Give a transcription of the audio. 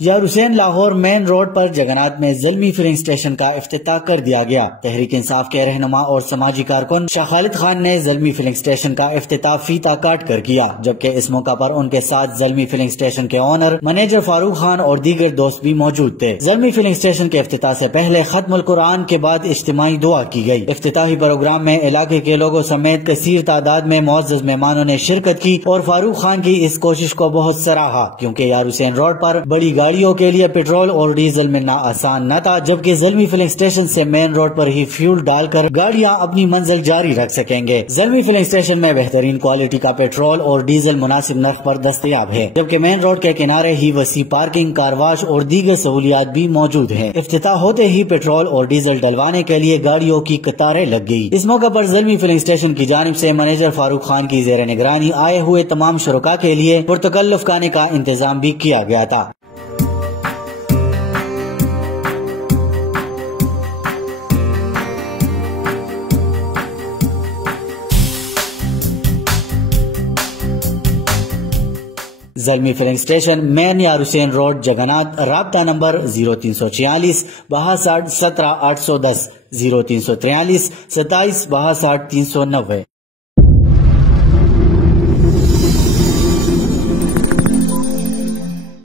یار حسین Lahore main road پر جگناتھ میں Zalmi filling station کا افتتاح کر دیا گیا۔ تحریک انصاف کے رہنما اور سماجی کارکن شاہ خالد خان نے زلمی فلنگ اسٹیشن کا افتتاح فیتا کاٹ کر کیا، جبکہ اس موقع پر ان کے ساتھ زلمی فلنگ اسٹیشن کے اونر منیجر فاروق خان اور دیگر دوست بھی موجود تھے۔ زلمی فلنگ اسٹیشن کے افتتاح سے پہلے ختم القرآن کے بعد اجتماعی دعا کی گئی۔ افتتاحی پروگرام میں علاقے کے لوگوں سمیت کثیر تعداد میں معزز مہمانوں نے شرکت کی اور فاروق خان کی اس کوشش کو بہت سراہا، کیونکہ یار حسین روڈ پر بڑی گاڑیوں کے لیے پیٹرول اور ڈیزل ملنا آسان نہ تھا، جبکہ زلمی فلنگ اسٹیشن سے مین روڈ پر ہی فیول ڈال کر گاڑیاں اپنی منزل جاری رکھ سکیں گے۔ زلمی فلنگ اسٹیشن میں بہترین کوالٹی کا پیٹرول اور ڈیزل مناسب نرخ پر دستیاب ہے، جبکہ مین روڈ کے کنارے ہی وسیع پارکنگ، کار واش اور دیگر سہولیات بھی موجود ہیں۔ افتتاح ہوتے ہی پیٹرول اور ڈیزل ڈلوانے کے لیے گاڑیوں کی قطاریں لگ گئی۔ اس موقع پر زلمی فلنگ اسٹیشن کی جانب سے منیجر فاروق خان کی زیر نگرانی آئے ہوئے تمام شرکاء کے لیے پرتکلف کھانے کا انتظام بھی کیا گیا تھا۔ زلمی فلنگ اسٹیشن مین یار حسین روڈ جگناتھ، رابطہ نمبر 0346 62 17 810 0343 27 62 390۔